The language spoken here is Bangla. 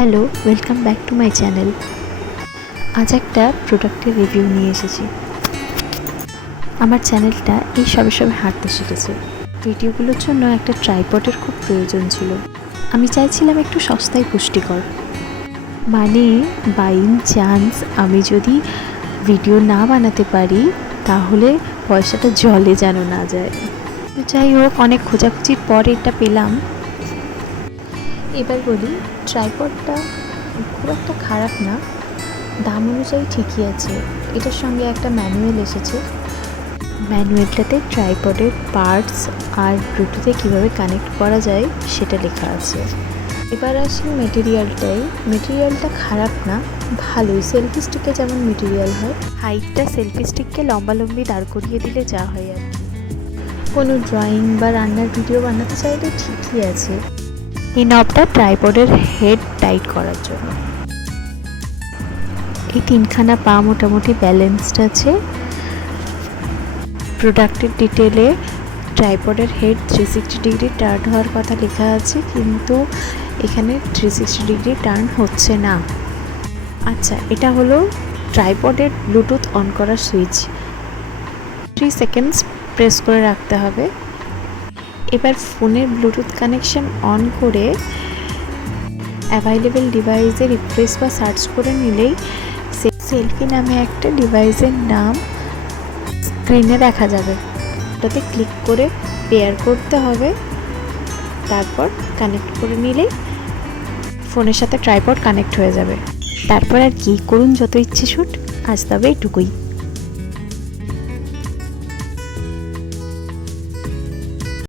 Hello, welcome back to my channel. আজ একটা প্রোডাক্টের রিভিউ নিয়ে এসেছি। আমার চ্যানেলটা এই সবে সবে হাঁটতে শিখেছে। ভিডিওগুলোর জন্য একটা ট্রাইপডের খুব প্রয়োজন ছিল। আমি চাইছিলাম একটু সস্তায় পুষ্টিকর, মানে বাই চান্স আমি যদি ভিডিও না বানাতে পারি তাহলে পয়সাটা জলে যেন না যায়। যাই হোক, অনেক খোঁজাখুঁজির পর এটা পেলাম। এবার বলি, ট্রাইপডটা খুব একটা খারাপ না, দাম অনুযায়ী ঠিকই আছে। এটার সঙ্গে একটা ম্যানুয়াল এসেছে। ম্যানুয়ালটাতে ট্রাইপডের পার্টস আর ব্লুটুথে কীভাবে কানেক্ট করা যায় সেটা লেখা আছে। এবার আসি মেটেরিয়ালটা খারাপ না, ভালোই। সেলফি স্টিকে যেমন মেটেরিয়াল হয়, হাইটটা সেলফি স্টিককে লম্বালম্বি দাঁড় করিয়ে দিলে যা হয় আর কি। কোনো ড্রয়িং বা রান্নার ভিডিও বানাতে চাইলে ঠিকই আছে। এই নবটা ট্রাইপডের হেড টাইট করার জন্য। এই তিনখানা পা মোটামুটি ব্যালেন্সড আছে। প্রোডাক্টের ডিটেলে ট্রাইপডের হেড 360 ডিগ্রি টার্ন হওয়ার কথা লেখা আছে, কিন্তু এখানে 360 ডিগ্রি টার্ন হচ্ছে না। আচ্ছা, এটা হলো ট্রাইপডের ব্লুটুথ অন করার সুইচ। 3 সেকেন্ডস প্রেস করে রাখতে হবে। এবার ফোনের ব্লুটুথ কানেকশন অন করে অ্যাভাইলেবল ডিভাইসে রিফ্রেশ বা সার্চ করে নিলেই সেলফি নামে একটা ডিভাইসের নাম স্ক্রিনে দেখা যাবে। ওটাতে ক্লিক করে পেয়ার করতে হবে, তারপর কানেক্ট করে নিলেই ফোনের সাথে ট্রাইপড কানেক্ট হয়ে যাবে। তারপর আর কি, করুন যত ইচ্ছে শ্যুট। আজ তবে এটুকুই।